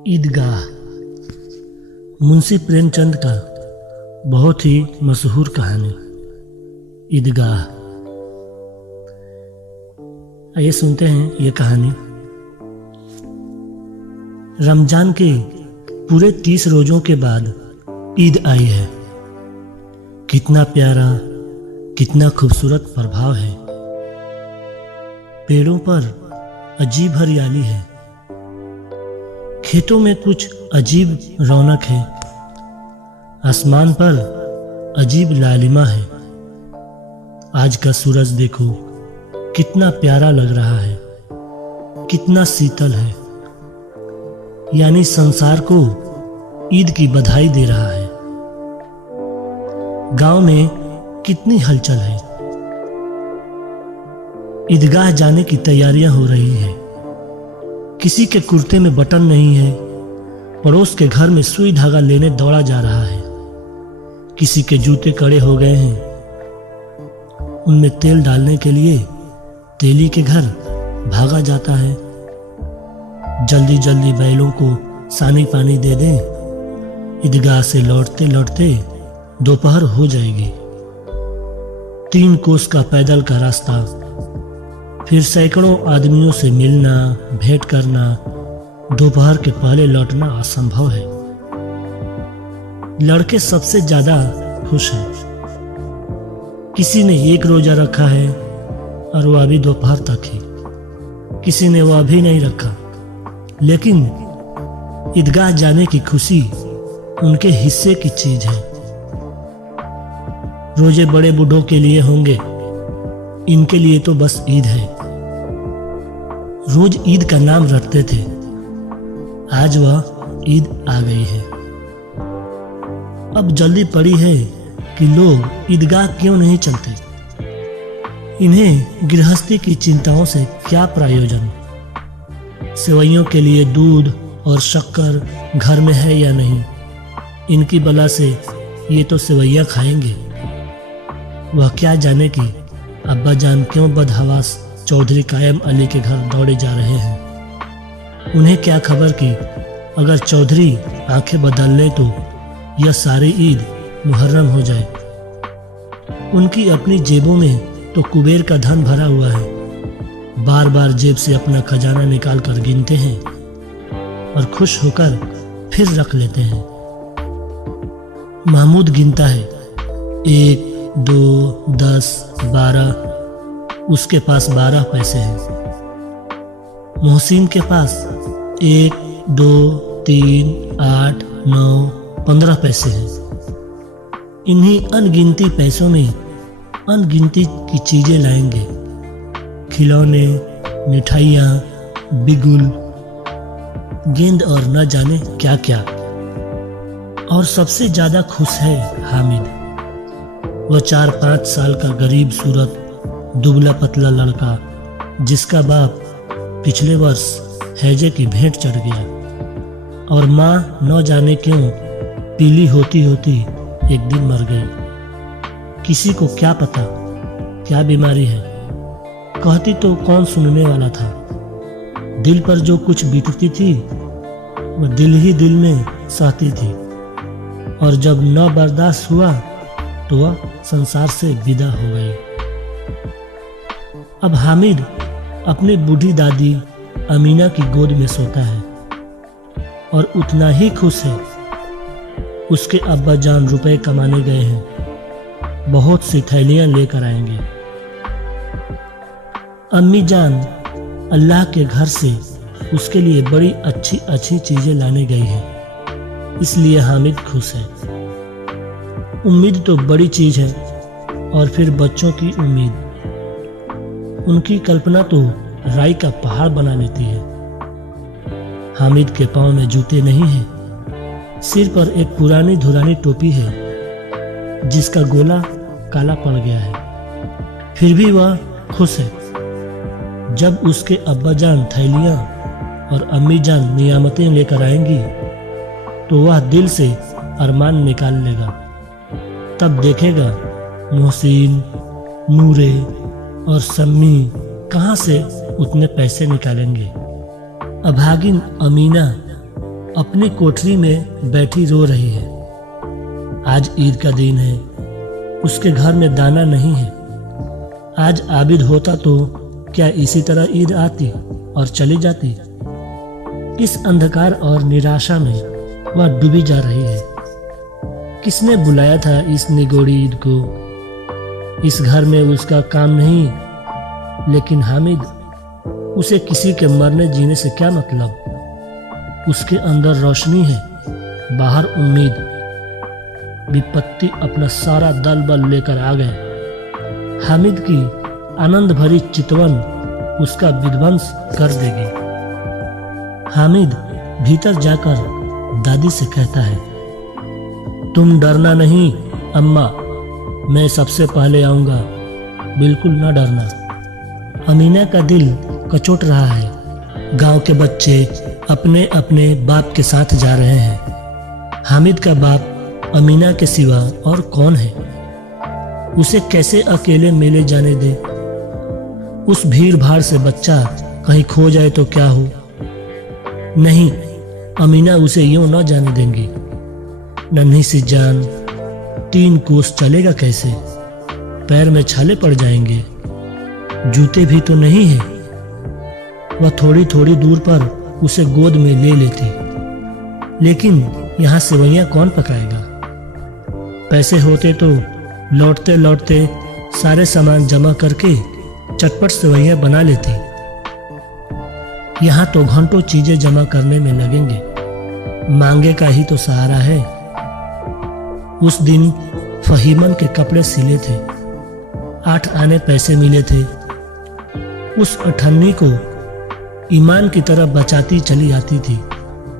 ईदगाह मुंशी प्रेमचंद का बहुत ही मशहूर कहानी ईदगाह। आइए सुनते हैं ये कहानी। रमजान के पूरे 30 रोजों के बाद ईद आई है। कितना प्यारा, कितना खूबसूरत प्रभाव है। पेड़ों पर अजीब हरियाली है, खेतों में कुछ अजीब रौनक है, आसमान पर अजीब लालिमा है। आज का सूरज देखो कितना प्यारा लग रहा है, कितना शीतल है, यानी संसार को ईद की बधाई दे रहा है। गांव में कितनी हलचल है। ईदगाह जाने की तैयारियां हो रही है। किसी के कुर्ते में बटन नहीं है, पड़ोस के घर में सुई धागा लेने दौड़ा जा रहा है। किसी के जूते कड़े हो गए हैं, उनमें तेल डालने के लिए तेली के घर भागा जाता है। जल्दी जल्दी बैलों को सानी पानी दे दें। ईदगाह से लौटते लौटते दोपहर हो जाएगी। 3 कोस का पैदल का रास्ता, फिर सैकड़ों आदमियों से मिलना, भेंट करना, दोपहर के पहले लौटना असंभव है। लड़के सबसे ज्यादा खुश हैं। किसी ने 1 रोजा रखा है और वह अभी दोपहर तक ही, किसी ने वह भी नहीं रखा, लेकिन ईदगाह जाने की खुशी उनके हिस्से की चीज है। रोजे बड़े बूढ़ों के लिए होंगे, इनके लिए तो बस ईद है। रोज ईद का नाम रटते थे, आज वह ईद आ गई है। अब जल्दी पड़ी है कि लोग ईदगाह क्यों नहीं चलते। इन्हें गृहस्थी की चिंताओं से क्या प्रयोजन। सेवइयों के लिए दूध और शक्कर घर में है या नहीं, इनकी बला से ये तो सेवइयां खाएंगे। वह क्या जाने कि अब्बा जान क्यों बदहवास चौधरी कायम अली के घर दौड़े जा रहे हैं। उन्हें क्या खबर कि अगर चौधरी आंखें बदल ले तो यह सारी ईद मुहर्रम हो जाए। उनकी अपनी जेबों में तो कुबेर का धन भरा हुआ है। बार बार जेब से अपना खजाना निकाल कर गिनते हैं और खुश होकर फिर रख लेते हैं। महमूद गिनता है 1, 2, 10, 12। उसके पास 12 पैसे हैं। मोहसिन के पास 1, 2, 3, 8, 9, 15 पैसे हैं। इन्हीं अनगिनती पैसों में अनगिनती की चीजें लाएंगे। खिलौने, मिठाइयाँ, बिगुल, गेंद और न जाने क्या क्या। और सबसे ज्यादा खुश है हामिद। वह 4-5 साल का गरीब सूरत दुबला पतला लड़का, जिसका बाप पिछले वर्ष हैजे की भेंट चढ़ गया और माँ न जाने क्यों पीली होती होती एक दिन मर गई। किसी को क्या पता क्या बीमारी है, कहती तो कौन सुनने वाला था। दिल पर जो कुछ बीतती थी वह दिल ही दिल में सहती थी, और जब न बर्दाश्त हुआ तो वह संसार से विदा हो गई। अब हामिद अपनी बूढ़ी दादी अमीना की गोद में सोता है और उतना ही खुश है। उसके अब्बा जान रुपए कमाने गए हैं, बहुत सी थैलियां लेकर आएंगे। अम्मी जान अल्लाह के घर से उसके लिए बड़ी अच्छी अच्छी चीजें लाने गई हैं, इसलिए हामिद खुश है। उम्मीद तो बड़ी चीज है, और फिर बच्चों की उम्मीद। उनकी कल्पना तो राई का पहाड़ बना लेती है। हामिद के पांव में जूते नहीं हैं, सिर पर एक पुरानी धुरानी टोपी है जिसका गोला काला पड़ गया है। फिर भी वह खुश है। जब उसके अब्बा जान थैलियां और अम्मी जान नियामतें लेकर आएंगी तो वह दिल से अरमान निकाल लेगा। तब देखेगा मोहसिन, नूरे और सम्मी कहाँ से उतने पैसे निकालेंगे। अभागिन अमीना अपनी कोठरी में बैठी रो रही है। आज ईद का दिन है, उसके घर में दाना नहीं है। आज आबिद होता तो क्या इसी तरह ईद आती और चली जाती। इस अंधकार और निराशा में वह डूबी जा रही है। किसने बुलाया था इस निगोड़ी ईद को। इस घर में उसका काम नहीं, लेकिन हामिद, उसे किसी के मरने जीने से क्या मतलब। उसके अंदर रोशनी है, बाहर उम्मीद। विपत्ति अपना सारा दल बल लेकर आ गए। हामिद की आनंद भरी चितवन उसका विध्वंस कर देगी। हामिद भीतर जाकर दादी से कहता है, तुम डरना नहीं अम्मा, मैं सबसे पहले आऊंगा, बिल्कुल ना डरना। अमीना का दिल कचोट रहा है। गांव के बच्चे अपने अपने बाप के साथ जा रहे हैं। हामिद का बाप अमीना के सिवा और कौन है। उसे कैसे अकेले मेले जाने दे। उस भीड़ भाड़ से बच्चा कहीं खो जाए तो क्या हो। नहीं, अमीना उसे यूं न जाने देंगी। नन्ही सी जान 3 कोस चलेगा कैसे। पैर में छाले पड़ जाएंगे। जूते भी तो नहीं है। वह थोड़ी थोड़ी दूर पर उसे गोद में ले लेती, लेकिन यहाँ सेवैयां कौन पकाएगा। पैसे होते तो लौटते लौटते सारे सामान जमा करके चटपट सेवैयां बना लेती। यहाँ तो घंटों चीजें जमा करने में लगेंगे। मांगे का ही तो सहारा है। उस दिन फहीमन के कपड़े सिले थे। 8 आने पैसे मिले थे। उस अठन्नी को ईमान की तरह बचाती चली आती थी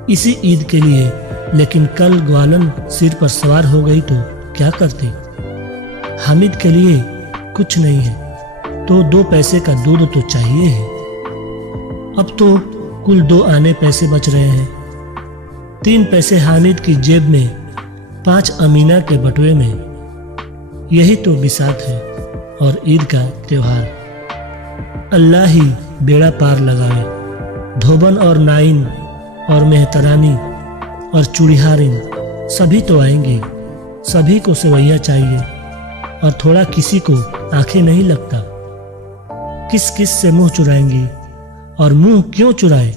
इसी ईद के लिए। लेकिन कल ग्वालन सिर पर सवार हो गई तो क्या करती। हामिद के लिए कुछ नहीं है तो 2 पैसे का दूध तो चाहिए ही। अब तो कुल 2 आने पैसे बच रहे हैं। 3 पैसे हामिद की जेब में, 5 अमीना के बटुए में। यही तो बिसात है और ईद का त्योहार। अल्लाह ही बेड़ा पार लगाए। धोबन और नाइन और मेहतरानी और चूड़िहारिन सभी तो आएंगे। सभी को सेवैयां चाहिए और थोड़ा किसी को आंखें नहीं लगता। किस किस से मुंह चुराएंगी और मुंह क्यों चुराए।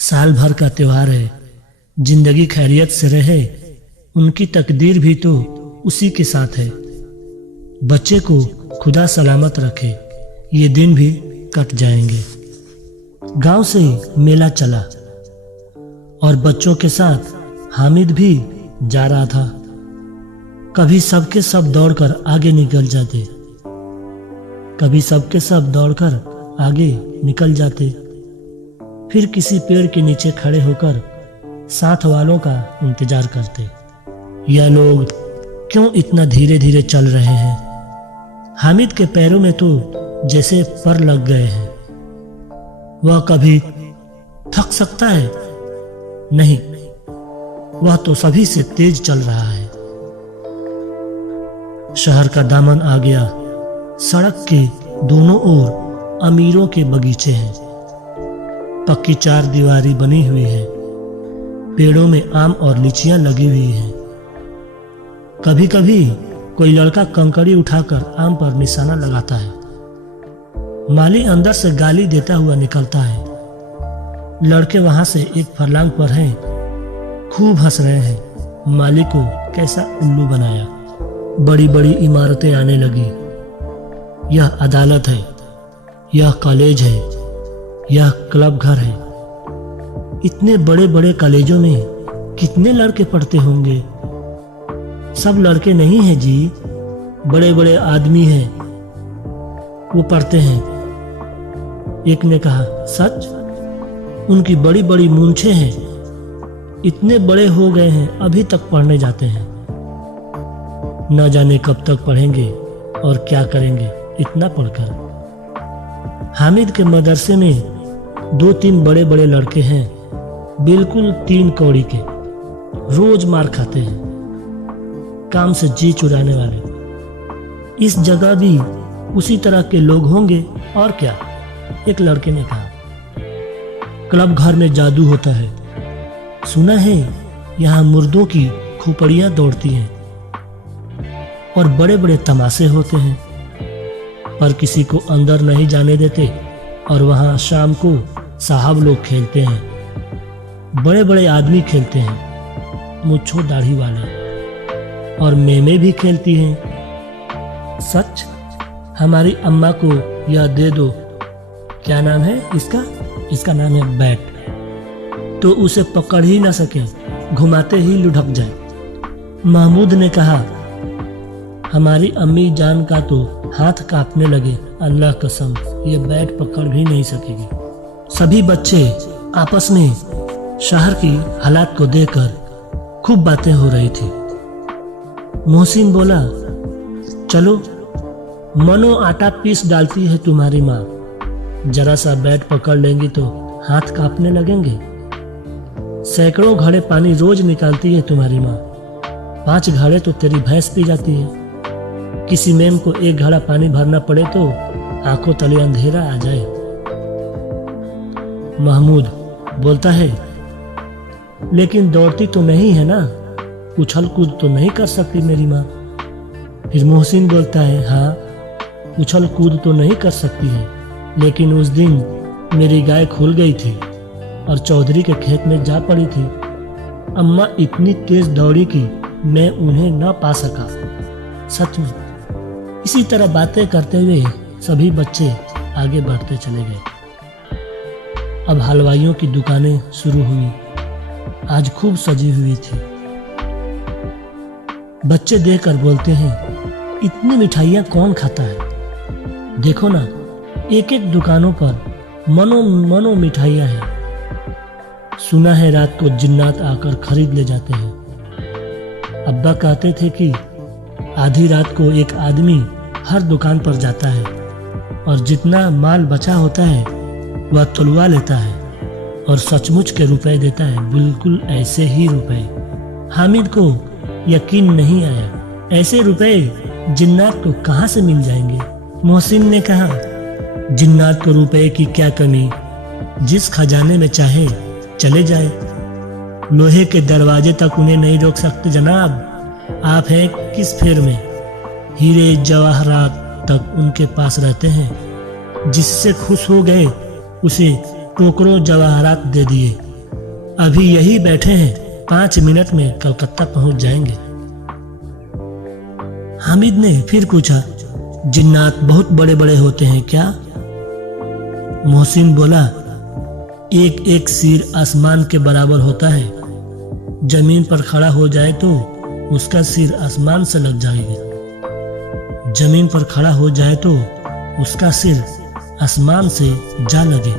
साल भर का त्योहार है। जिंदगी खैरियत से रहे, उनकी तकदीर भी तो उसी के साथ है। बच्चे को खुदा सलामत रखे, ये दिन भी कट जाएंगे। गांव से मेला चला और बच्चों के साथ हामिद भी जा रहा था। कभी सबके सब दौड़कर आगे निकल जाते, कभी सबके सब दौड़कर आगे निकल जाते। फिर किसी पेड़ के नीचे खड़े होकर साथ वालों का इंतजार करते। यह लोग क्यों इतना धीरे धीरे चल रहे हैं। हामिद के पैरों में तो जैसे पर लग गए हैं। वह कभी थक सकता है? नहीं, वह तो सभी से तेज चल रहा है। शहर का दामन आ गया। सड़क के दोनों ओर अमीरों के बगीचे हैं। पक्की 4 दीवारी बनी हुई है। पेड़ों में आम और लीचियां लगी हुई हैं। कभी कभी कोई लड़का कंकड़ी उठाकर आम पर निशाना लगाता है। माली अंदर से गाली देता हुआ निकलता है। लड़के वहां से एक फरलांग पर हैं, खूब हंस रहे हैं। माली को कैसा उल्लू बनाया। बड़ी बड़ी इमारतें आने लगी। यह अदालत है, यह कॉलेज है, यह क्लब घर है। इतने बड़े बड़े कॉलेजों में कितने लड़के पढ़ते होंगे। सब लड़के नहीं हैं जी, बड़े बड़े आदमी हैं, वो पढ़ते हैं। एक ने कहा, सच? उनकी बड़ी बड़ी मूंछें हैं, इतने बड़े हो गए हैं अभी तक पढ़ने जाते हैं। न जाने कब तक पढ़ेंगे और क्या करेंगे इतना पढ़कर। हामिद के मदरसे में 2-3 बड़े बड़े लड़के हैं, बिल्कुल 3 कौड़ी के। रोज मार खाते हैं, काम से जी चुराने वाले। इस जगह भी उसी तरह के लोग होंगे और क्या। एक लड़के ने कहा, क्लब घर में जादू होता है, सुना है यहाँ मुर्दों की खोपड़ियाँ दौड़ती हैं और बड़े बड़े तमाशे होते हैं, पर किसी को अंदर नहीं जाने देते। और वहाँ शाम को साहब लोग खेलते हैं, बड़े बड़े आदमी खेलते हैं, मुच्छो दाढ़ी वाले, और मेमे भी खेलती हैं। सच, हमारी अम्मा को यह दे दो, क्या नाम है इसका नाम है बैट, तो उसे पकड़ ही ना सके, घुमाते ही लुढ़क जाए। महमूद ने कहा, हमारी अम्मी जान का तो हाथ कांपने लगे, अल्लाह कसम ये बैट पकड़ भी नहीं सकेगी। सभी बच्चे आपस में शहर की हालात को देखकर खूब बातें हो रही थी। मोहसिन बोला, चलो, मनो आटा पीस डालती है तुम्हारी माँ, जरा सा बैट पकड़ लेंगी तो हाथ कांपने लगेंगे। सैकड़ों घड़े पानी रोज निकालती है तुम्हारी माँ, 5 घड़े तो तेरी भैंस पी जाती है। किसी मेम को 1 घड़ा पानी भरना पड़े तो आंखों तले अंधेरा आ जाए। महमूद बोलता है, लेकिन दौड़ती तो नहीं है ना, उछल कूद तो नहीं कर सकती मेरी माँ। फिर मोहसिन बोलता है, हाँ उछल कूद तो नहीं कर सकती है, लेकिन उस दिन मेरी गाय खुल गई थी और चौधरी के खेत में जा पड़ी थी। अम्मा इतनी तेज दौड़ी कि मैं उन्हें न पा सका। सच में। इसी तरह बातें करते हुए सभी बच्चे आगे बढ़ते चले गए। अब हलवाइयों की दुकानें शुरू हुई, आज खूब सजी हुई थी। बच्चे देखकर बोलते हैं, इतनी मिठाइयाँ कौन खाता है? देखो ना, एक एक दुकानों पर मनो मनो मिठाइयाँ हैं। सुना है रात को जिन्नात आकर खरीद ले जाते हैं। अब्बा कहते थे कि आधी रात को एक आदमी हर दुकान पर जाता है और जितना माल बचा होता है वह तुलवा लेता है और सचमुच के रुपए देता है, बिल्कुल ऐसे ही रुपए। हामिद को यकीन नहीं आया, ऐसे रुपए जिन्नात को कहाँ से मिल जाएंगे? मोहसिन ने कहा, जिन्नात को रुपए की क्या कमी, जिस खजाने में चाहे चले जाए, लोहे के दरवाजे तक उन्हें नहीं रोक सकते जनाब। आप हैं किस फेर में? हीरे जवाहरात तक उनके पास रहते हैं, जिससे खुश हो गए उसे टोकरों जवाहरात दे दिए। अभी यही बैठे हैं, 5 मिनट में कलकत्ता पहुंच जाएंगे। हामिद ने फिर पूछा, जिन्नात बहुत बड़े बड़े होते हैं क्या? मोहसिन बोला, एक एक सिर आसमान के बराबर होता है, जमीन पर खड़ा हो जाए तो उसका सिर आसमान से लग जाएगा, जमीन पर खड़ा हो जाए तो उसका सिर आसमान से जा लगे,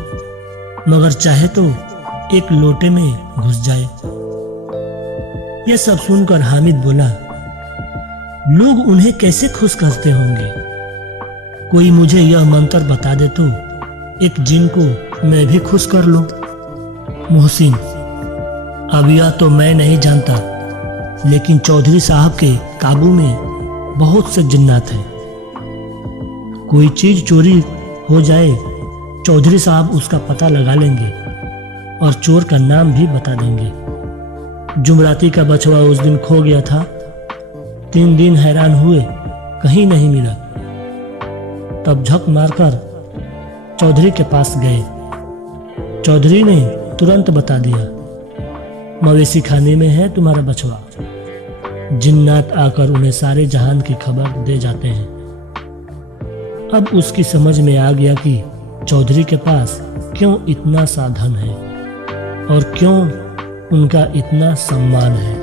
मगर चाहे तो एक लोटे में घुस जाए। यह सब सुनकर हामिद बोला, लोग उन्हें कैसे खुश करते होंगे? कोई मुझे यह मंत्र बता दे तो एक जिन को मैं भी खुश कर लूं। मोहसिन, अब यह तो मैं नहीं जानता, लेकिन चौधरी साहब के काबू में बहुत से जिन्नात हैं। कोई चीज चोरी हो जाए, चौधरी साहब उसका पता लगा लेंगे और चोर का नाम भी बता देंगे। जुमराती का बछवा उस दिन खो गया था, 3 दिन हैरान हुए, कहीं नहीं मिला। तब झक मारकर चौधरी के पास गए। चौधरी ने तुरंत बता दिया, मवेशी खाने में है तुम्हारा बछवा। जिन्नात आकर उन्हें सारे जहान की खबर दे जाते हैं। अब उसकी समझ में आ गया कि चौधरी के पास क्यों इतना साधन है और क्यों उनका इतना सम्मान है।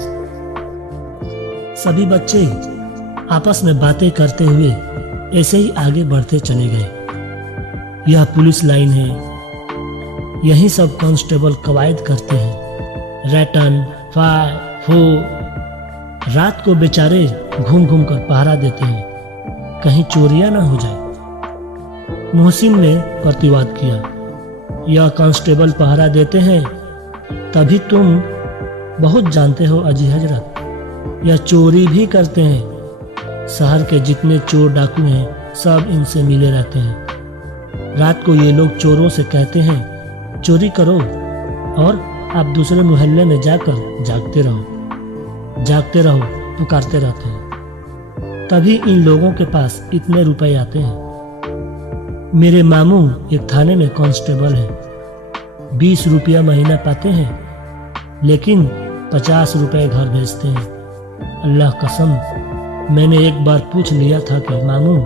सभी बच्चे आपस में बातें करते हुए ऐसे ही आगे बढ़ते चले गए। यह पुलिस लाइन है, यही सब कांस्टेबल कवायद करते हैं, रैटन फाय फो। रात को बेचारे घूम घूम कर पहरा देते हैं, कहीं चोरियां ना हो जाए। मोहसिन ने प्रतिवाद किया, यह कांस्टेबल पहरा देते हैं तभी तुम बहुत जानते हो अजी हजरत, यह चोरी भी करते हैं। शहर के जितने चोर डाकू हैं सब इनसे मिले रहते हैं। रात को ये लोग चोरों से कहते हैं चोरी करो और आप दूसरे मोहल्ले में जाकर जागते रहो पुकारते रहते हैं। तभी इन लोगों के पास इतने रुपए आते हैं। मेरे मामू एक थाने में कांस्टेबल है, 20 रुपया महीना पाते हैं, लेकिन 50 रुपए घर भेजते हैं। अल्लाह कसम, मैंने एक बार पूछ लिया था कि मामू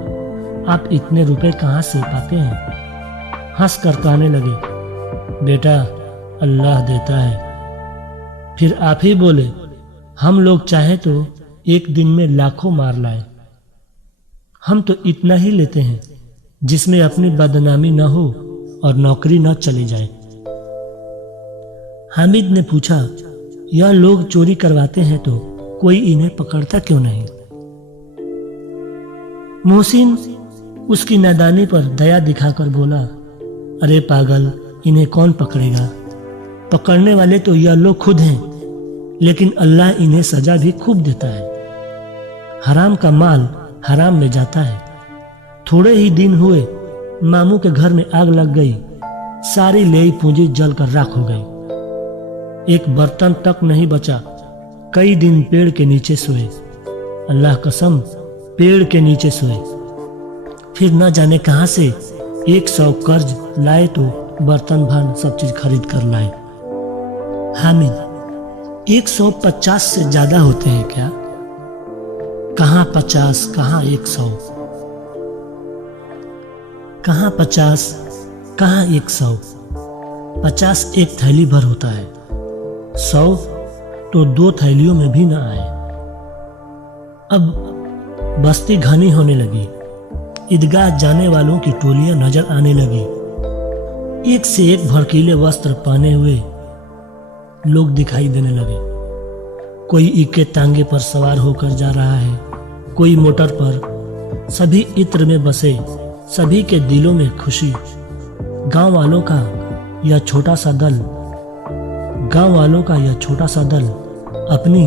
आप इतने रुपए कहाँ से पाते हैं? हंस कर कहने लगे, बेटा अल्लाह देता है। फिर आप ही बोले, हम लोग चाहे तो एक दिन में लाखों मार लाए, हम तो इतना ही लेते हैं जिसमें अपनी बदनामी न हो और नौकरी न चली जाए। हामिद ने पूछा, यह लोग चोरी करवाते हैं तो कोई इन्हें पकड़ता क्यों नहीं? मोहसिन उसकी नादानी पर दया दिखाकर बोला, अरे पागल, इन्हें कौन पकड़ेगा? पकड़ने वाले तो यह लोग खुद हैं, लेकिन अल्लाह इन्हें सजा भी खूब देता है। हराम का माल हराम में जाता है। थोड़े ही दिन हुए मामू के घर में आग लग गई, सारी लेई पूंजी जलकर राख हो गई। एक बर्तन तक नहीं बचा। कई दिन पेड़ के नीचे सोए, अल्लाह कसम पेड़ के नीचे सोए। फिर न जाने कहां से 100 कर्ज लाए तो बर्तन भान सब चीज खरीद कर लाए। हामिद, 150 से ज्यादा होते हैं क्या? कहां 50, कहां 100, कहां 50, कहां 100। 50 एक थैली भर होता है, 100 तो 2 थैलियों में भी ना आए। अब बस्ती घनी होने लगी। ईदगाह जाने वालों की टोलियां नजर आने लगी। एक से एक भड़कीले वस्त्र पहने हुए लोग दिखाई देने लगे। कोई इक्के तांगे पर सवार होकर जा रहा है, कोई मोटर पर। सभी इत्र में बसे, सभी के दिलों में खुशी। गांव वालों का यह छोटा सा दल अपनी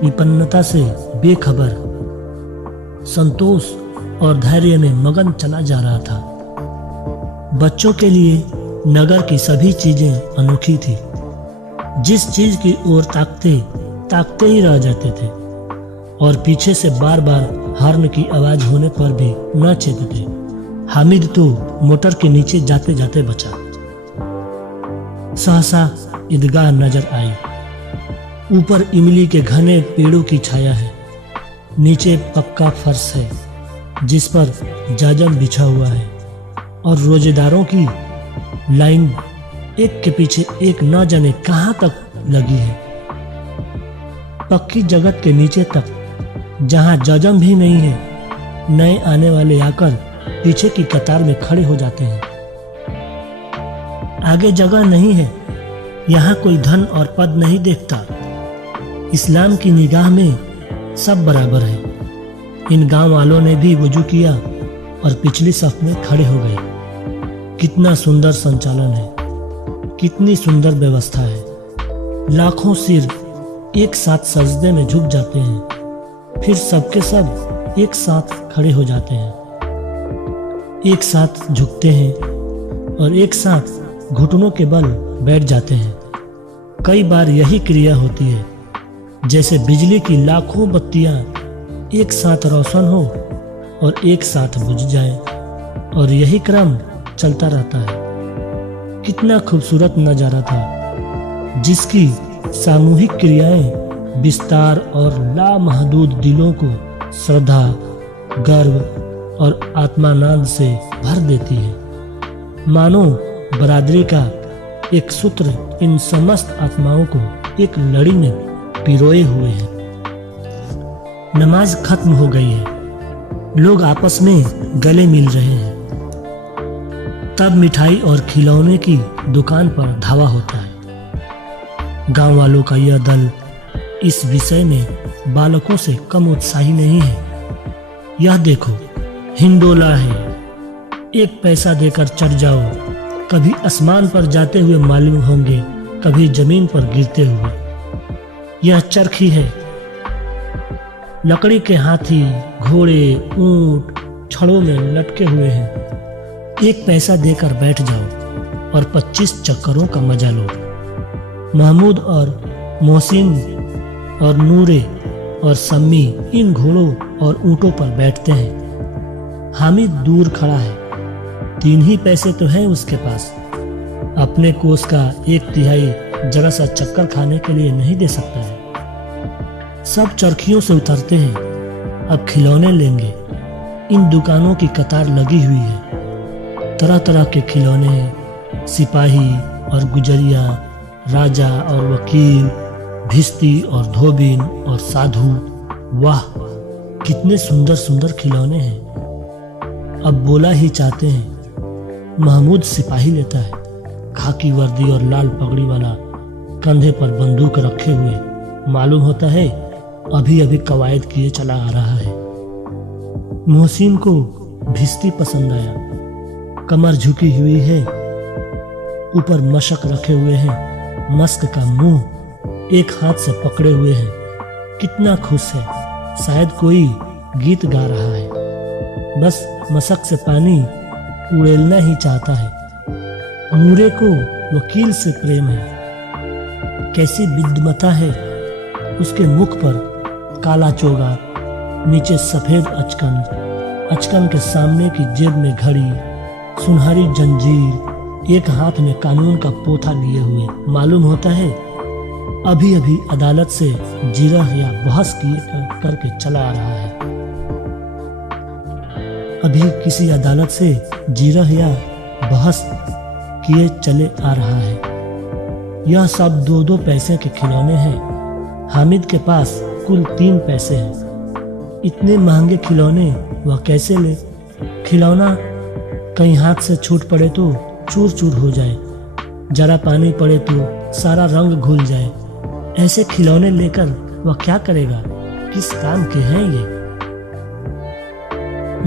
विपन्नता से बेखबर, संतोष और धैर्य में मगन चला जा रहा था। बच्चों के लिए नगर की सभी चीजें अनोखी थी। जिस चीज की ओर ताकते ही रह जाते थे, और पीछे से बार बार हॉर्न की आवाज होने पर भी न चेतते। हामिद तो मोटर के नीचे जाते जाते बचा। सहसा ईदगाह नजर आई। ऊपर इमली के घने पेड़ों की छाया है, नीचे पक्का फर्श है जिस पर जाजम बिछा हुआ है, और रोजेदारों की लाइन एक के पीछे एक न जाने कहां तक लगी है। पक्की जगत के नीचे तक, जहां जाजम भी नहीं है। नए आने वाले आकर पीछे की कतार में खड़े हो जाते हैं। आगे जगह नहीं है। यहाँ कोई धन और पद नहीं देखता। इस्लाम की निगाह में सब बराबर है। इन गांव वालों ने भी वुजू किया और पिछली सफ में खड़े हो गए। कितना सुंदर संचालन है, कितनी सुंदर व्यवस्था है। लाखों सिर एक साथ सजदे में झुक जाते हैं, फिर सबके सब एक साथ खड़े हो जाते हैं। एक साथ झुकते हैं और एक साथ घुटनों के बल बैठ जाते हैं। कई बार यही क्रिया होती है, जैसे बिजली की लाखों बत्तियां एक साथ रोशन हो और एक साथ बुझ जाएं, और यही क्रम चलता रहता है। कितना खूबसूरत नजारा था, जिसकी सामूहिक क्रियाएं विस्तार और लामहदूद दिलों को श्रद्धा, गर्व और आत्मानंद से भर देती है। मानो बरादरी का एक सूत्र इन समस्त आत्माओं को एक लड़ी में पिरोए हुए है। नमाज खत्म हो गई है। लोग आपस में गले मिल रहे हैं। तब मिठाई और खिलौने की दुकान पर धावा होता है। गांव वालों का यह दल इस विषय में बालकों से कम उत्साही नहीं है। यह देखो, हिंडोला है, 1 पैसा देकर चढ़ जाओ। कभी आसमान पर जाते हुए मालूम होंगे, कभी जमीन पर गिरते हुए। यह चरखी है, लकड़ी के हाथी, घोड़े, ऊंट छड़ों में लटके हुए हैं। 1 पैसा देकर बैठ जाओ और 25 चक्करों का मजा लो। महमूद और मोहसिन और नूरे और सम्मी इन घोड़ों और ऊंटों पर बैठते हैं। हामिद दूर खड़ा है। 3 ही पैसे तो हैं उसके पास। अपने कोष का 1/3 जरा सा चक्कर खाने के लिए नहीं दे सकता है। सब चरखियों से उतरते हैं। अब खिलौने लेंगे। इन दुकानों की कतार लगी हुई है। तरह तरह के खिलौने हैं। सिपाही और गुजरिया, राजा और वकील, भिश्ती और धोबिन और साधु। वाह, कितने सुंदर सुंदर खिलौने हैं। अब बोला ही चाहते हैं। महमूद सिपाही लेता है, खाकी वर्दी और लाल पगड़ी वाला, कंधे पर बंदूक रखे हुए। मालूम होता है अभी अभी कवायद किए चला आ रहा है। मोहसिन को भिश्ती पसंद आया। कमर झुकी हुई है, ऊपर मशक रखे हुए हैं। मस्क का मुंह एक हाथ से पकड़े हुए हैं। कितना खुश है, शायद कोई गीत गा रहा है। बस मशक से पानी उड़ेलना ही चाहता है। नूरे को वकील से प्रेम है। कैसी विद्वता है। उसके मुख पर काला चोगा, नीचे सफेद अचकन, अचकन के सामने की जेब में घड़ी, सुनहरी जंजीर, एक हाथ में कानून का पोथा लिए हुए। मालूम होता है अभी अभी अदालत से जिरह या बहस किए करके चला आ रहा है। अभी किसी अदालत से जिरह या बहस किए चले आ रहा है। यह सब 2-2 पैसे के खिलौने हैं। हामिद के पास कुल 3 पैसे हैं। इतने महंगे खिलौने वह कैसे ले। खिलौना कहीं हाथ से छूट पड़े तो चूर चूर हो जाए, जरा पानी पड़े तो सारा रंग घुल जाए। ऐसे खिलौने लेकर वह क्या करेगा। किस काम के हैं ये।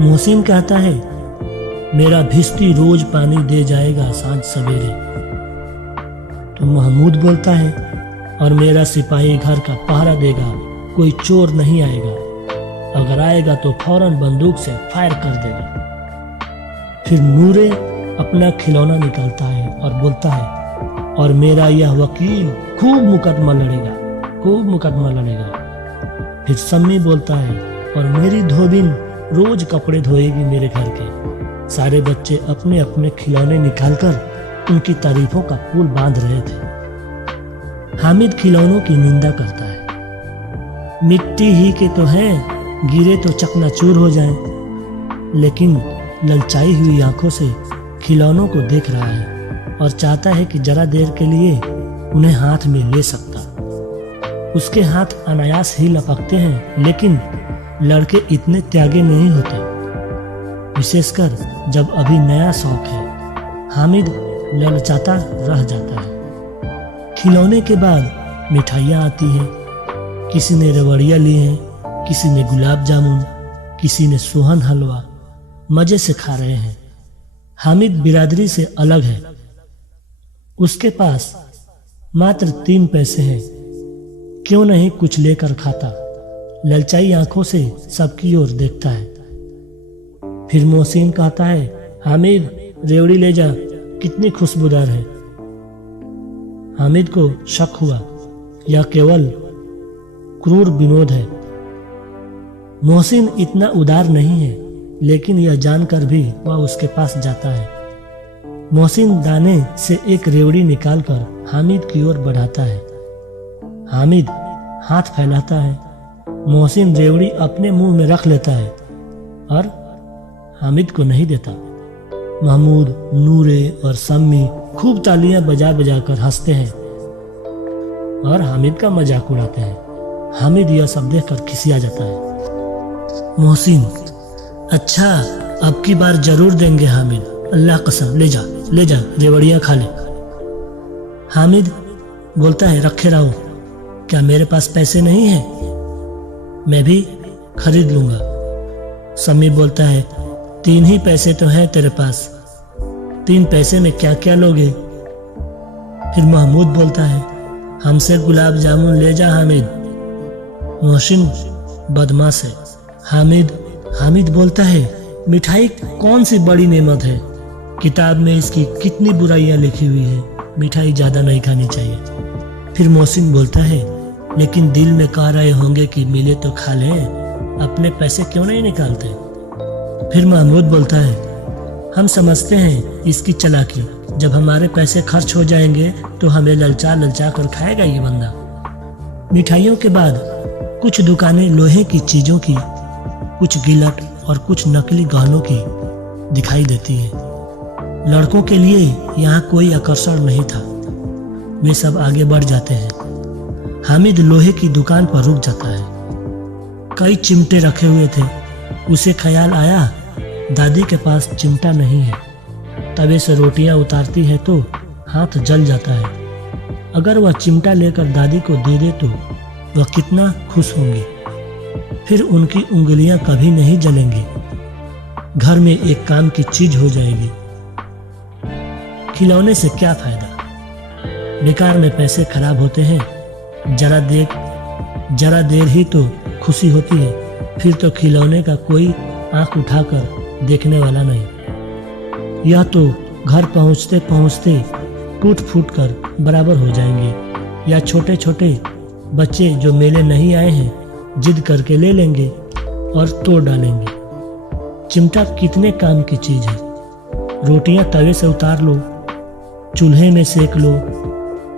मोहसिन कहता है मेरा भिश्ती रोज पानी दे जाएगा सांझ सवेरे। तो महमूद बोलता है और मेरा सिपाही घर का पहरा देगा, कोई चोर नहीं आएगा। अगर आएगा तो फौरन बंदूक से फायर कर देगा। फिर नूरे अपना खिलौना निकालता है और बोलता है और मेरा यह वकील खूब मुकदमा लड़ेगा, खूब मुकदमा लड़ेगा। फिर सम्मी बोलता है और मेरी धोबिन रोज कपड़े धोएगी मेरे घर के। सारे बच्चे अपने अपने खिलौने निकालकर उनकी तारीफों का पुल बांध रहे थे। हामिद खिलौनों की निंदा करता है। मिट्टी ही के तो हैं, गिरे तो चकनाचूर हो जाएं। लेकिन ललचाई हुई आंखों से खिलौनों को देख रहा है और चाहता है कि जरा देर के लिए उन्हें हाथ में ले सकता। उसके हाथ अनायास ही लपकते हैं, लेकिन लड़के इतने त्यागी नहीं होते, विशेषकर जब अभी नया शौक है। हामिद ललचाता रह जाता है। खिलौने के बाद मिठाइयाँ आती हैं। किसी ने रबड़ियाँ ली हैं, किसी ने गुलाब जामुन, किसी ने सोहन हलवा। मजे से खा रहे हैं। हामिद बिरादरी से अलग है। उसके पास मात्र 3 पैसे हैं। क्यों नहीं कुछ लेकर खाता। ललचाई आंखों से सबकी ओर देखता है। फिर मोहसिन कहता है हामिद रेवड़ी ले जा, कितनी खुशबूदार है। हामिद को शक हुआ यह केवल क्रूर विनोद है। मोहसिन इतना उदार नहीं है, लेकिन यह जानकर भी वह उसके पास जाता है। मोहसिन दाने से एक रेवड़ी निकालकर हामिद की ओर बढ़ाता है। हामिद हाथ फैलाता है। मोहसिन रेवड़ी अपने मुंह में रख लेता है और हामिद को नहीं देता। महमूद, नूरे और सम्मी खूब तालियां बजा बजा कर हंसते हैं और हामिद का मजाक उड़ाते हैं। हामिद यह सब देखकर खिसिया जाता है। मोहसिन, अच्छा अब की बार जरूर देंगे हामिद, अल्लाह कसम, ले जा रेवड़ियाँ खा ले। हामिद बोलता है रखे रहो, क्या मेरे पास पैसे नहीं हैं? मैं भी खरीद लूंगा। सम्मी बोलता है 3 ही पैसे तो हैं तेरे पास, 3 पैसे में क्या क्या लोगे? फिर महमूद बोलता है हमसे गुलाब जामुन ले जा हामिद। मोहसिन बदमाश है। हामिद बोलता है मिठाई कौन सी बड़ी नेमत है, किताब में इसकी कितनी बुराइयां लिखी हुई है, मिठाई ज्यादा नहीं खानी चाहिए। फिर मोहसिन बोलता है, लेकिन दिल में कह रहे होंगे कि मिले तो खा लें, अपने पैसे क्यों नहीं निकालते। फिर महमूद बोलता है, हम समझते हैं इसकी चालाकी, जब हमारे पैसे खर्च हो जाएंगे तो हमें ललचा ललचा कर खाएगा ये बंदा। मिठाइयों के बाद कुछ दुकानें लोहे की चीज़ों की, कुछ गिलट और कुछ नकली गहनों की दिखाई देती है। लड़कों के लिए यहाँ कोई आकर्षण नहीं था, वे सब आगे बढ़ जाते हैं। हामिद लोहे की दुकान पर रुक जाता है। कई चिमटे रखे हुए थे। उसे ख्याल आया, दादी के पास चिमटा नहीं है। तवे से रोटियां उतारती है तो हाथ जल जाता है। अगर वह चिमटा लेकर दादी को दे दे तो वह कितना खुश होंगी। फिर उनकी उंगलियां कभी नहीं जलेंगी। घर में एक काम की चीज हो जाएगी। खिलौने से क्या फायदा, बेकार में पैसे खराब होते हैं। जरा देर ही तो खुशी होती है, फिर तो खिलौने का कोई आंख उठाकर देखने वाला नहीं। यह तो घर पहुंचते पहुंचते टूट फूट कर बराबर हो जाएंगे। या छोटे छोटे बच्चे जो मेले नहीं आए हैं जिद करके ले लेंगे और तोड़ डालेंगे। चिमटा कितने काम की चीज है। रोटियां तवे से उतार लो, चूल्हे में सेक लो।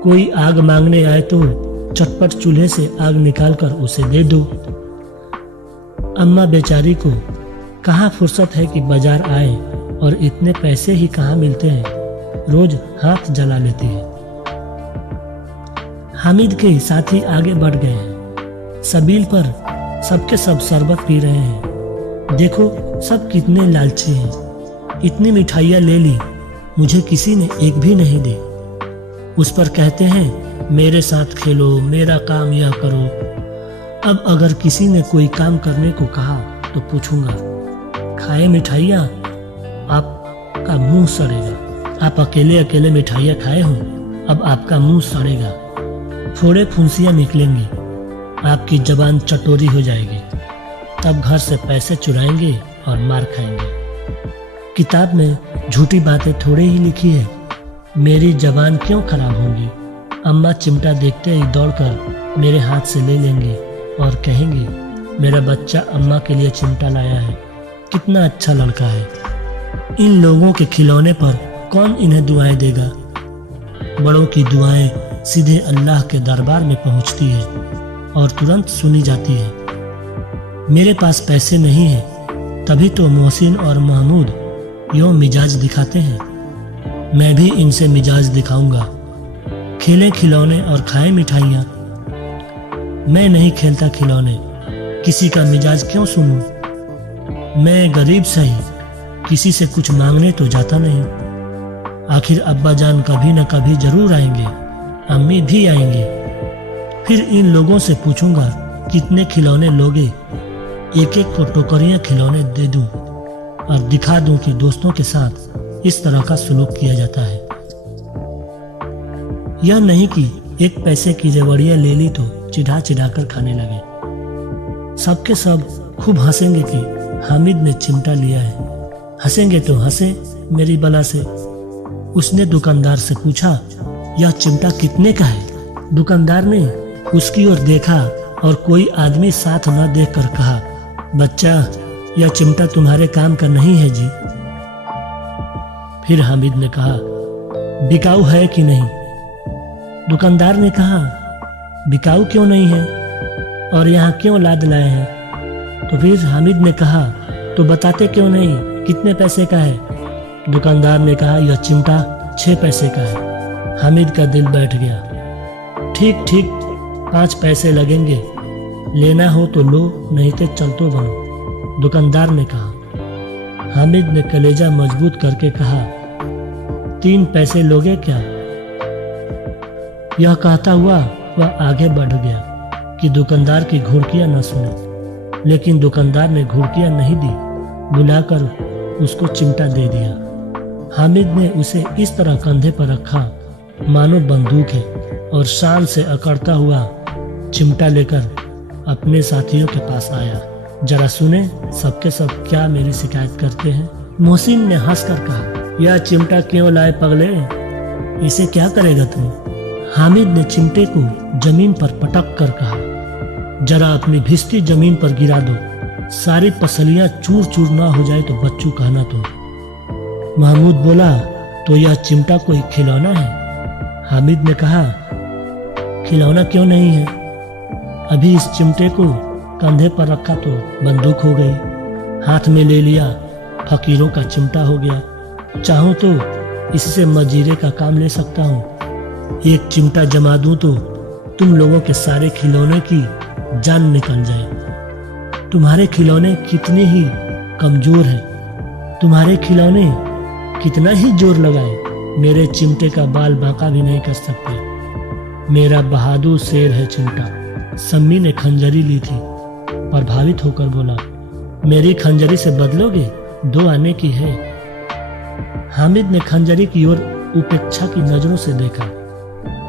कोई आग मांगने आए तो चटपट चूल्हे से आग निकालकर उसे दे दो। अम्मा बेचारी को कहाँ फुर्सत है कि बाजार आए, और इतने पैसे ही कहाँ मिलते हैं, रोज हाथ जला लेती है। हामिद के साथी आगे बढ़ गए हैं। सबील पर सबके सब शरबत पी रहे हैं। देखो सब कितने लालची हैं। इतनी मिठाइयाँ ले ली, मुझे किसी ने एक भी नहीं दी। उस पर कहते हैं मेरे साथ खेलो, मेरा काम यह करो। अब अगर किसी ने कोई काम करने को कहा तो पूछूंगा, खाए मिठाइयाँ, आपका मुंह सड़ेगा। आप अकेले अकेले मिठाइयाँ खाए हो, अब आपका मुंह सड़ेगा। फोड़े फुंसियाँ निकलेंगी, आपकी जबान चटोरी हो जाएगी। तब घर से पैसे चुराएंगे और मार खाएंगे। किताब में झूठी बातें थोड़े ही लिखी है, मेरी जबान क्यों खराब होगी। अम्मा चिमटा देखते ही दौड़कर मेरे हाथ से ले लेंगे और कहेंगी, मेरा बच्चा अम्मा के लिए चिमटा लाया है, कितना अच्छा लड़का है। इन लोगों के खिलौने पर कौन इन्हें दुआएं देगा। बड़ों की दुआएं सीधे अल्लाह के दरबार में पहुंचती है और तुरंत सुनी जाती है। मेरे पास पैसे नहीं है, तभी तो मोहसिन और महमूद यूं मिजाज दिखाते हैं। मैं भी इनसे मिजाज दिखाऊंगा। खेलें खिलौने और खाएं मिठाइयाँ। मैं नहीं खेलता खिलौने, किसी का मिजाज क्यों सुनूं। मैं गरीब सही, किसी से कुछ मांगने तो जाता नहीं। आखिर अब्बा जान कभी न कभी जरूर आएंगे, अम्मी भी आएंगे। फिर इन लोगों से पूछूंगा कितने खिलौने लोगे। एक एक को टोकरियां खिलौने दे दूं और दिखा दूं कि दोस्तों के साथ इस तरह का सलूक किया जाता है। यह नहीं कि एक पैसे की रेवड़ियां ले ली तो चिढ़ा चिढ़ा कर खाने लगे। सबके सब खूब हंसेंगे कि हामिद ने चिमटा लिया है। हंसेंगे तो हंसे मेरी बला से। उसने दुकानदार से पूछा, यह चिमटा कितने का है। दुकानदार ने उसकी ओर देखा और कोई आदमी साथ न देखकर कहा, बच्चा यह चिमटा तुम्हारे काम का नहीं है जी। फिर हामिद ने कहा, बिकाऊ है कि नहीं। दुकानदार ने कहा, बिकाऊ क्यों नहीं है और यहाँ क्यों लाद लाए हैं। तो फिर हामिद ने कहा, तो बताते क्यों नहीं कितने पैसे का है। दुकानदार ने कहा, यह चिमटा 6 पैसे का है। हामिद का दिल बैठ गया। ठीक ठीक 5 पैसे लगेंगे, लेना हो तो लो, नहीं तो चल तो बनो, दुकानदार ने कहा। हामिद ने कलेजा मजबूत करके कहा, 3 पैसे लोगे क्या। यह कहता हुआ वह आगे बढ़ गया कि दुकानदार की घुड़कियां न सुने। लेकिन दुकानदार ने घुड़कियां नहीं दी, बुलाकर उसको चिमटा दे दिया। हामिद ने उसे इस तरह कंधे पर रखा मानो बंदूक है और शान से अकड़ता हुआ चिमटा लेकर अपने साथियों के पास आया। जरा सुने सबके सब क्या मेरी शिकायत करते हैं। मोहसिन ने हंसकर कहा, यह चिमटा क्यों लाए पगले, इसे क्या करेगा तुम। हामिद ने चिमटे को जमीन पर पटक कर कहा, जरा अपनी भिस्ती जमीन पर गिरा दो, सारी पसलियां चूर चूर ना हो जाए तो बच्चू कहना तुम। महमूद बोला, तो यह चिमटा कोई खिलौना है? हामिद ने कहा, खिलौना क्यों नहीं है? अभी इस चिमटे को कंधे पर रखा तो बंदूक हो गई, हाथ में ले लिया फकीरों का चिमटा हो गया। चाहूं तो इससे मजीरे का काम ले सकता हूँ। एक चिमटा जमा दूं तो तुम लोगों के सारे खिलौने की जान निकल जाए। तुम्हारे खिलौने कितने ही कमजोर हैं, तुम्हारे खिलौने कितना ही जोर लगाए, मेरे चिमटे का बाल बांका भी नहीं कर सकते। मेरा बहादुर शेर है चिमटा। सम्मी ने खंजरी ली थी, प्रभावित होकर बोला, मेरी खंजरी से बदलोगे? 2 आने की है। हामिद ने खंजरी की ओर उपेक्षा की नजरों से देखा।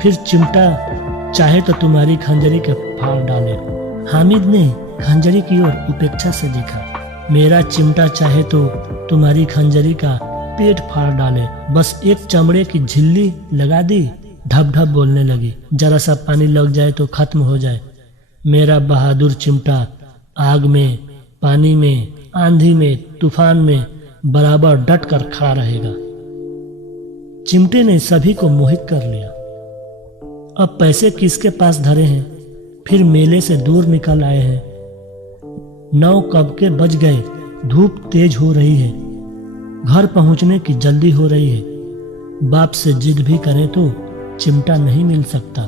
फिर चिमटा चाहे तो तुम्हारी खंजरी के फाड़ डाले। हामिद ने खंजरी की ओर उपेक्षा से देखा। मेरा चिमटा चाहे तो तुम्हारी खंजरी का पेट फाड़ डाले। बस एक चमड़े की झिल्ली लगा दी, ढप ढप बोलने लगी। जरा सा पानी लग जाए तो खत्म हो जाए। मेरा बहादुर चिमटा आग में, पानी में, आंधी में, तूफान में बराबर डट कर खड़ा रहेगा। चिमटे ने सभी को मोहित कर लिया। अब पैसे किसके पास धरे हैं? फिर मेले से दूर निकल आए हैं। 9 कब के बज गए, धूप तेज हो रही है, घर पहुंचने की जल्दी हो रही है। बाप से जिद भी करें तो चिमटा नहीं मिल सकता।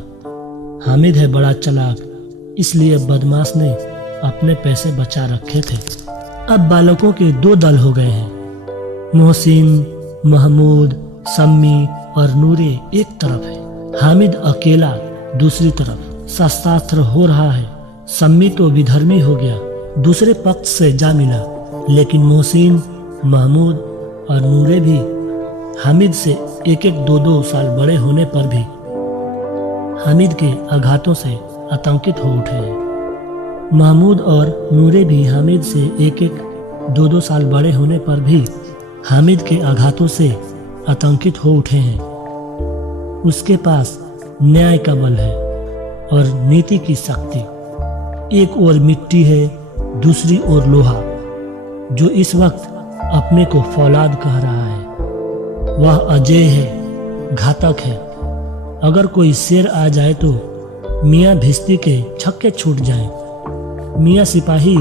हामिद है बड़ा चालाक, इसलिए बदमाश ने अपने पैसे बचा रखे थे। अब बालकों के 2 दल हो गए हैं। मोहसिन, महमूद, सम्मी और नूरे एक तरफ है, हामिद अकेला दूसरी तरफ। शस्त्रास्त्र हो रहा है। सम्मी तो विधर्मी हो गया, दूसरे पक्ष से जा मिला, लेकिन मोहसिन, महमूद और नूरे भी हामिद से 1-1, 2-2 साल बड़े होने पर भी हामिद के आघातों से आतंकित हो उठे हैं। महमूद और नूरे भी हामिद से 1-1, 2-2 साल बड़े होने पर भी हामिद के आघातों से आतंकित हो उठे हैं। उसके पास न्याय का बल है और नीति की शक्ति। एक ओर मिट्टी है, दूसरी ओर लोहा, जो इस वक्त अपने को फौलाद कह रहा है। वह अजय है, घातक है। अगर कोई शेर आ जाए तो मियाँ भिस्ती के छक्के छूट जाएं। मियाँ सिपाही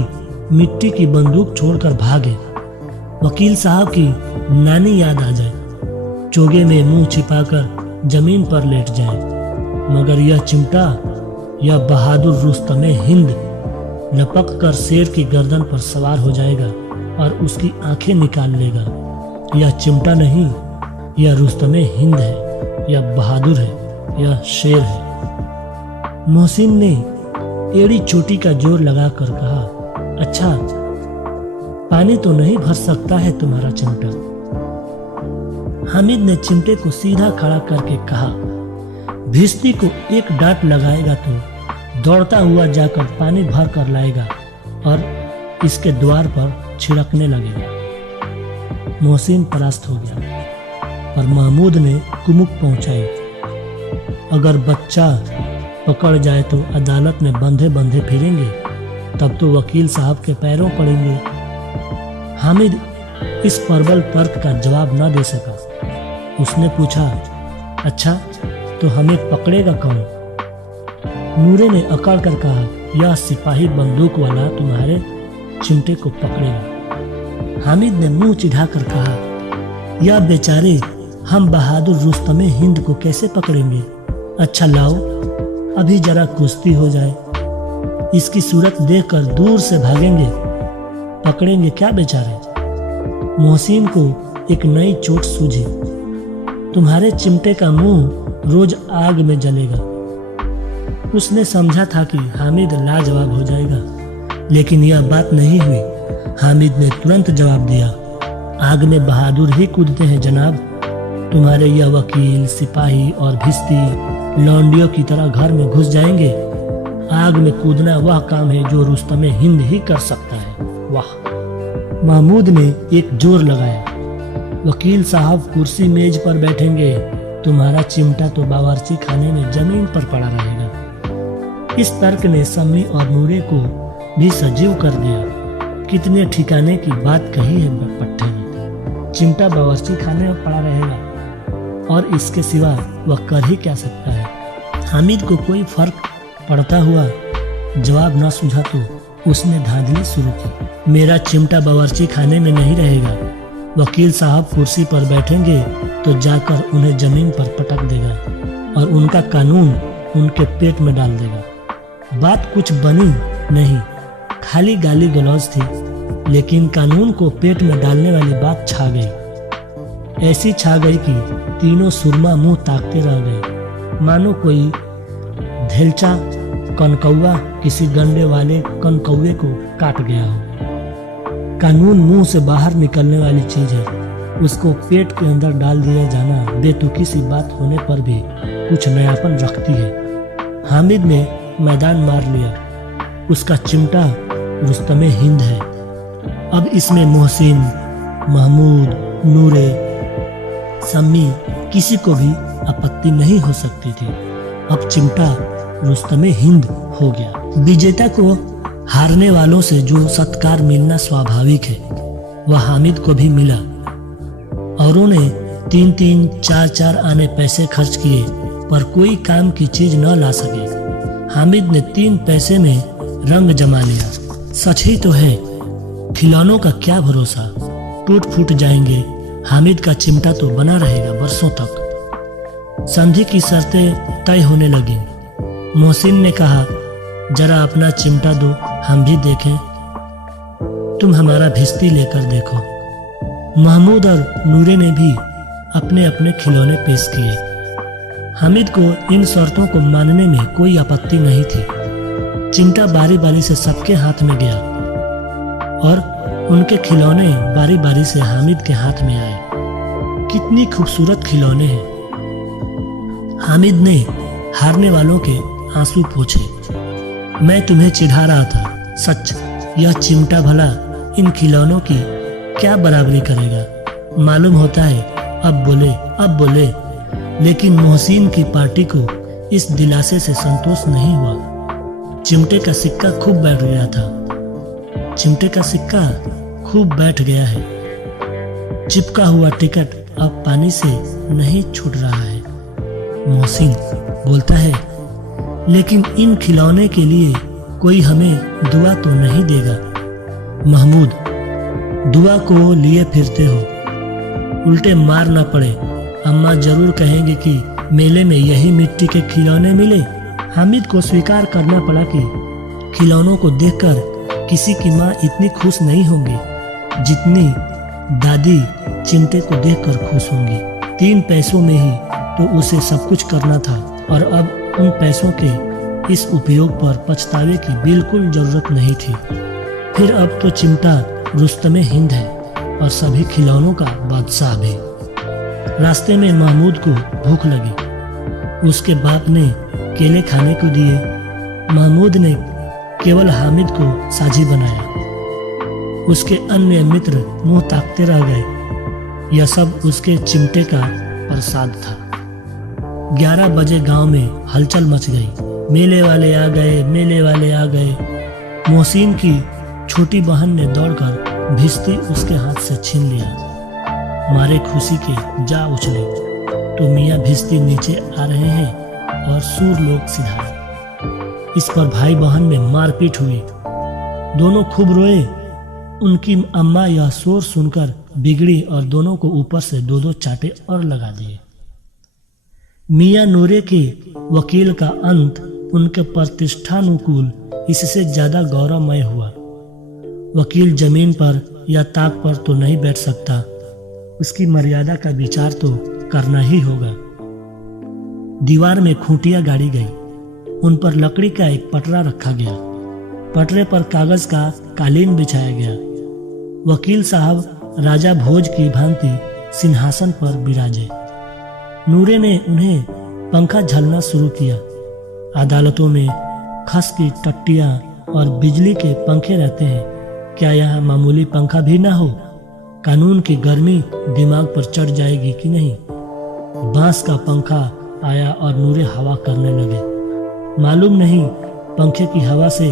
मिट्टी की बंदूक छोड़कर भागे। वकील साहब की नानी याद आ जाए, चोगे में मुंह छिपाकर जमीन पर लेट जाए। मगर यह चिमटा, यह बहादुर रुस्तमे हिंद लपक कर शेर की गर्दन पर सवार हो जाएगा और उसकी आंखें निकाल लेगा। यह चिमटा नहीं, यह रुस्तमे हिंद है, यह बहादुर है, यह शेर है। मोहसिन ने एड़ी चोटी का जोर लगाकर कहा, अच्छा, पानी तो नहीं भर सकता है तुम्हारा चिमटा? हामिद ने चिमटे को सीधा खड़ा करके कहा, भिस्ती को एक डांट लगाएगा तो दौड़ता हुआ जाकर पानी भर कर लाएगा और इसके द्वार पर छिड़कने लगेगा। मोहसिन परास्त हो गया, पर महमूद ने कुमुक पहुंचाई। अगर बच्चा पकड़ जाए तो अदालत में बंधे बंधे फिरेंगे, तब तो वकील साहब के पैरों पड़ेंगे। हामिद इस प्रबल तर्क का जवाब न दे सका। उसने पूछा, अच्छा, तो हमें पकड़ेगा कौन? नूरे ने अकड़ कर कहा, यह सिपाही बंदूक वाला तुम्हारे चिमटे को पकड़ेगा। हामिद ने मुंह चिढ़ाकर कहा, यह बेचारे हम बहादुर रुस्तमे हिंद को कैसे पकड़ेंगे? अच्छा लाओ, अभी जरा कुश्ती हो जाए, इसकी सूरत देखकर दूर से भागेंगे, पकड़ेंगे क्या बेचारे? मोहसिन को एक नई चोट सूझी। तुम्हारे चिमटे का मुंह रोज आग में जलेगा। उसने समझा था कि हामिद लाजवाब हो जाएगा, लेकिन यह बात नहीं हुई। हामिद ने तुरंत जवाब दिया, आग में बहादुर ही कूदते हैं जनाब। तुम्हारे यह वकील, सिपाही और भिस्ती लौंडियों की तरह घर में घुस जाएंगे। आग में कूदना वह काम है जो रुस्तमे हिंद ही कर सकता है। वाह! महमूद ने एक जोर लगाया। वकील साहब कुर्सी मेज पर बैठेंगे, तुम्हारा चिमटा तो बावर्ची खाने में जमीन पर पड़ा रहेगा। इस तर्क ने सम्मी और नूरे को भी सजीव कर दिया। कितने ठिकाने की बात कही है पट्टे ने। चिमटा बावर्ची खाने में पड़ा रहेगा और इसके सिवा वह कर ही क्या सकता है। हामिद को कोई फर्क पड़ता हुआ जवाब न सूझा तो उसने धांधली शुरू की। मेरा चिमटा बावर्ची खाने में नहीं रहेगा। वकील साहब कुर्सी पर बैठेंगे तो जाकर उन्हें जमीन पर पटक देगा और उनका कानून उनके पेट में डाल देगा। बात कुछ बनी नहीं, खाली गाली गलौज थी, लेकिन कानून को पेट में डालने वाली बात छा गई। ऐसी छा गई कि तीनों सुरमा मुंह ताकते रह गए, मानो कोई धेलचा कनकौआ किसी गंडे वाले कनकौए को काट गया हो। कानून मुंह से बाहर निकलने वाली चीज है, उसको पेट के अंदर डाल दिया जाना बेतुकी सी बात होने पर भी कुछ नयापन रखती है। हामिद ने मैदान मार लिया। उसका चिमटा रुस्तमे हिंद है। अब इसमें मोहसिन, महमूद, नूरे, सम्मी किसी को भी आपत्ति नहीं हो सकती थी। अब चिमटा रुस्तमे हिंद हो गया। विजेता को हारने वालों से जो सत्कार मिलना स्वाभाविक है वह हामिद को भी मिला। औरों ने 3-3, 4-4 आने पैसे खर्च किए पर कोई काम की चीज न ला सके। हामिद ने 3 पैसे में रंग जमा लिया। सच ही तो है, खिलौनों का क्या भरोसा, टूट फूट जाएंगे। हामिद का चिमटा तो बना रहेगा बरसों तक। संधि की शर्तें तय होने लगी। मोहसिन ने कहा, जरा अपना चिमटा दो, हम भी देखें। तुम हमारा भिस्ती लेकर देखो। महमूद और नूरे ने भी अपने अपने खिलौने पेश किए। हामिद को इन शर्तों को मानने में कोई आपत्ति नहीं थी। चिमटा बारी बारी से सबके हाथ में गया और उनके खिलौने बारी बारी से हामिद के हाथ में आए। कितनी खूबसूरत खिलौने हैं। हामिद ने हारने वालों के आंसू पोंछे। मैं तुम्हें चिढ़ा रहा था, सच यह चिमटा भला इन खिलौनों की क्या बराबरी करेगा। मालूम होता है अब बोले, लेकिन मोहसिन की पार्टी को इस दिलासे से संतोष नहीं हुआ। चिमटे का सिक्का खूब बैठ गया था। चिमटे का सिक्का खूब बैठ गया है। चिपका हुआ टिकट अब पानी से नहीं छूट रहा है। मोहसिन बोलता है, लेकिन इन खिलौने के लिए कोई हमें दुआ तो नहीं देगा। महमूद, दुआ को लिए फिरते हो, उल्टे मार ना पड़े। अम्मा जरूर कहेंगे कि मेले में यही मिट्टी के खिलौने मिले। हामिद को स्वीकार करना पड़ा कि खिलौनों को देखकर किसी की माँ इतनी खुश नहीं होंगी जितनी दादी चिमटे को देखकर खुश होंगी। 3 पैसों में ही तो उसे सब कुछ करना था और अब उन पैसों के इस उपयोग पर पछतावे की बिल्कुल जरूरत नहीं थी। फिर अब तो चिमटा रुस्तमे हिंद है और सभी खिलौनों का बादशाह भी। रास्ते में महमूद को भूख लगी। उसके बाप ने केले खाने को दिए। महमूद ने केवल हामिद को साझी बनाया। उसके अन्य मित्र मुंह ताकते रह गए। यह सब उसके चिमटे का प्रसाद था। 11 बजे गांव में हलचल मच गई। मेले वाले आ गए। मोहसिन की छोटी बहन ने दौड़कर भिस्ती उसके हाथ से छीन लिया। मारे खुशी के जा उछले तो मियाँ भिस्ती नीचे आ रहे हैं और सूर लोग सिधाए। इस पर भाई बहन में मारपीट हुई। दोनों खूब रोए। उनकी अम्मा यह शोर सुनकर बिगड़ी और दोनों को ऊपर से 2-2 चाटे और लगा दिए। मियाँ नूरे के वकील का अंत उनके प्रतिष्ठानुकूल इससे ज्यादा गौरवमय हुआ। वकील जमीन पर या ताक पर तो नहीं बैठ सकता, उसकी मर्यादा का विचार तो करना ही होगा। दीवार में खूंटियां गाड़ी गई। उन पर लकड़ी का एक पटरा रखा गया। पटरे पर कागज का कालीन बिछाया गया। वकील साहब राजा भोज की भांति सिंहासन पर विराजे। नूरे ने उन्हें पंखा झलना शुरू किया। अदालतों में खस की टट्टियां और बिजली के पंखे रहते हैं, क्या यहाँ मामूली पंखा भी ना हो? कानून की गर्मी दिमाग पर चढ़ जाएगी कि नहीं? बांस का पंखा आया और नूरे हवा करने लगे। मालूम नहीं पंखे की हवा से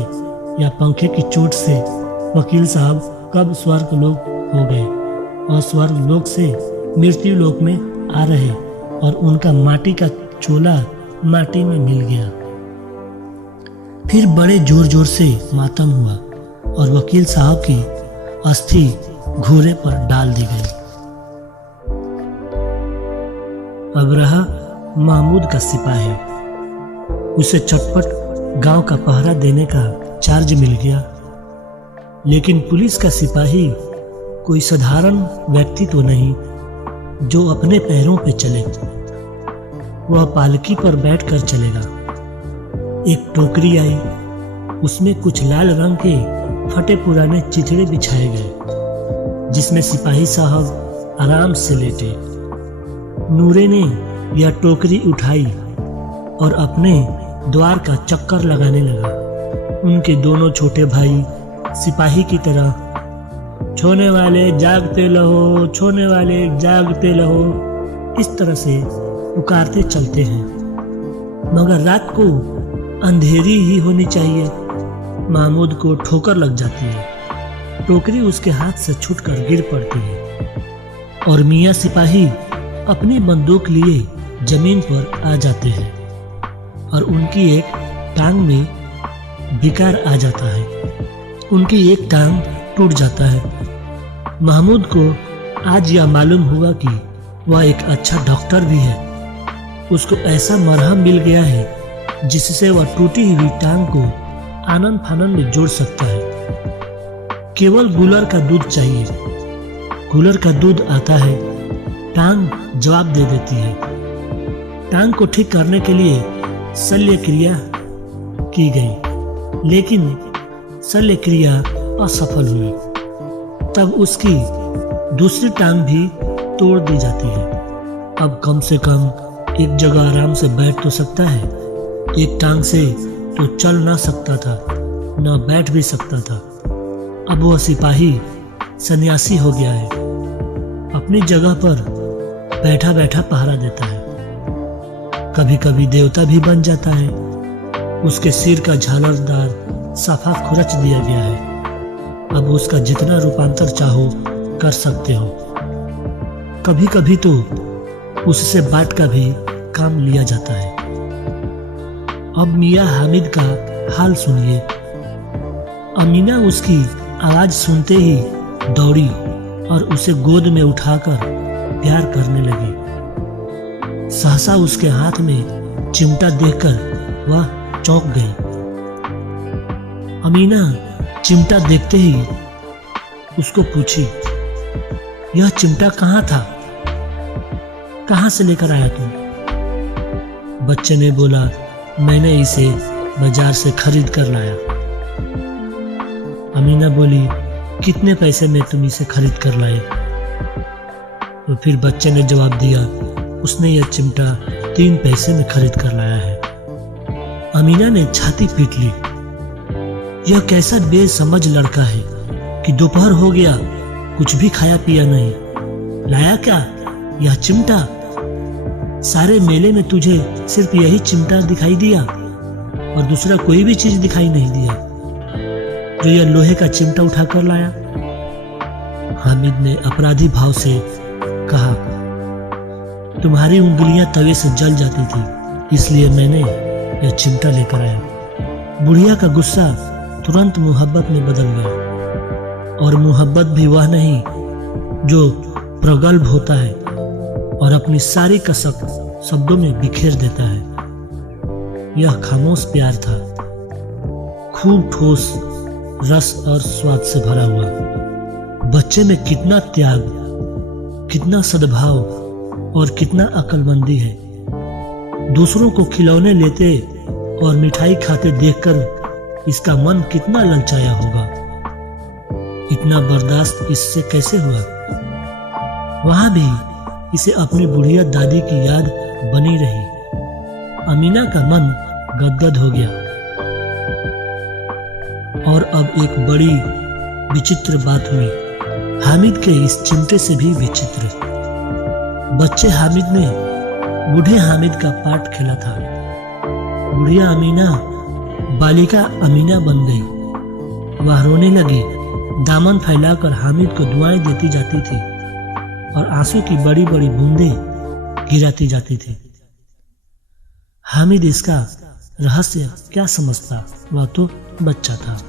या पंखे की चोट से वकील साहब कब स्वर्ग लोक हो गए और स्वर्ग लोक से मृत्यु लोक में आ रहे और उनका माटी का चोला माटी में मिल गया। फिर बड़े जोर जोर से मातम हुआ और वकील साहब की अस्थि घोड़े पर डाल दी गई। अब रहा महमूद का सिपाही। उसे चटपट गांव का पहरा देने का चार्ज मिल गया। लेकिन पुलिस का सिपाही कोई साधारण व्यक्ति तो नहीं जो अपने पैरों पे चले। वह पालकी पर बैठकर चलेगा। एक टोकरी आई, उसमें कुछ लाल रंग के फटे पुराने चिथड़े बिछाए गए जिसमें सिपाही साहब आराम से लेटे। नूरे ने यह टोकरी उठाई और अपने द्वार का चक्कर लगाने लगा। उनके दोनों छोटे भाई सिपाही की तरह छोने वाले जागते रहो, छोने वाले जागते रहो, इस तरह से पुकारते चलते हैं। मगर रात को अंधेरी ही होनी चाहिए। महमूद को ठोकर लग जाती है। टोकरी उसके हाथ से छूटकर गिर पड़ती है और मियाँ सिपाही अपनी बंदूक लिए जमीन पर आ जाते हैं और उनकी एक टांग में विकार आ जाता है। उनकी एक टांग टूट जाता है। महमूद को आज यह मालूम हुआ कि वह एक अच्छा डॉक्टर भी है। उसको ऐसा मरहम मिल गया है जिससे वह टूटी हुई टांग को आनंद फानंद में जोड़ सकता है। केवल गूलर का दूध चाहिए। गूलर का दूध आता है, टांग जवाब दे देती है। टांग को ठीक करने के लिए शल्य क्रिया की गई, लेकिन शल्य क्रिया असफल हुई। तब उसकी दूसरी टांग भी तोड़ दी जाती है। अब कम से कम एक जगह आराम से बैठ तो सकता है। एक टांग से तो चल ना सकता था, न बैठ भी सकता था। अब वह सिपाही सन्यासी हो गया है। अपनी जगह पर बैठा बैठा पहरा देता है। कभी कभी देवता भी बन जाता है। उसके सिर का झालरदार साफा खुरच दिया गया है। अब उसका जितना रूपांतर चाहो कर सकते हो। कभी कभी तो उससे बाट का भी काम लिया जाता है। अब मियाँ हामिद का हाल सुनिए। अमीना उसकी आवाज सुनते ही दौड़ी और उसे गोद में उठाकर प्यार करने लगी। सहसा उसके हाथ में चिमटा देखकर वह चौंक गई। अमीना चिमटा देखते ही उसको पूछी, यह चिमटा कहाँ था? कहाँ से लेकर आया तुम? बच्चे ने बोला, मैंने इसे बाजार से खरीद कर लाया। अमीना बोली, कितने पैसे में तुम इसे खरीद कर लाए? तो फिर बच्चे ने जवाब दिया, उसने यह चिमटा 3 पैसे में खरीद कर लाया है। अमीना ने छाती पीट ली। यह कैसा बेसमझ लड़का है कि दोपहर हो गया, कुछ भी खाया पिया नहीं। लाया क्या? यह चिमटा। सारे मेले में तुझे सिर्फ यही चिमटा दिखाई दिया और दूसरा कोई भी चीज दिखाई नहीं दिया जो यह लोहे का चिमटा उठाकर लाया। हामिद ने अपराधी भाव से कहा, तुम्हारी उंगलियां तवे से जल जाती थी, इसलिए मैंने यह चिमटा लेकर आया। बुढ़िया का गुस्सा तुरंत मोहब्बत में बदल गया। और मोहब्बत भी वह नहीं जो प्रगल्भ होता है और अपनी सारी कसक शब्दों में बिखेर देता है। यह खामोश प्यार था, खूब ठोस रस और स्वाद से भरा हुआ। बच्चे में कितना त्याग, कितना सद्भाव और कितना अक्लमंदी है। दूसरों को खिलौने लेते और मिठाई खाते देखकर इसका मन कितना ललचाया होगा। इतना बर्दाश्त इससे कैसे हुआ? वहां भी इसे अपनी बुढ़िया दादी की याद बनी रही। अमीना का मन गदगद हो गया। और अब एक बड़ी विचित्र बात हुई, हामिद के इस चिमटे से भी विचित्र। बच्चे हामिद ने बूढ़े हामिद का पार्ट खेला था। बुढ़िया अमीना बालिका अमीना बन गई। वह रोने लगी, दामन फैलाकर हामिद को दुआएं देती जाती थी और आंसू की बड़ी बड़ी बूंदें गिराती जाती थी। हामिद इसका रहस्य क्या समझता, वह तो बच्चा था।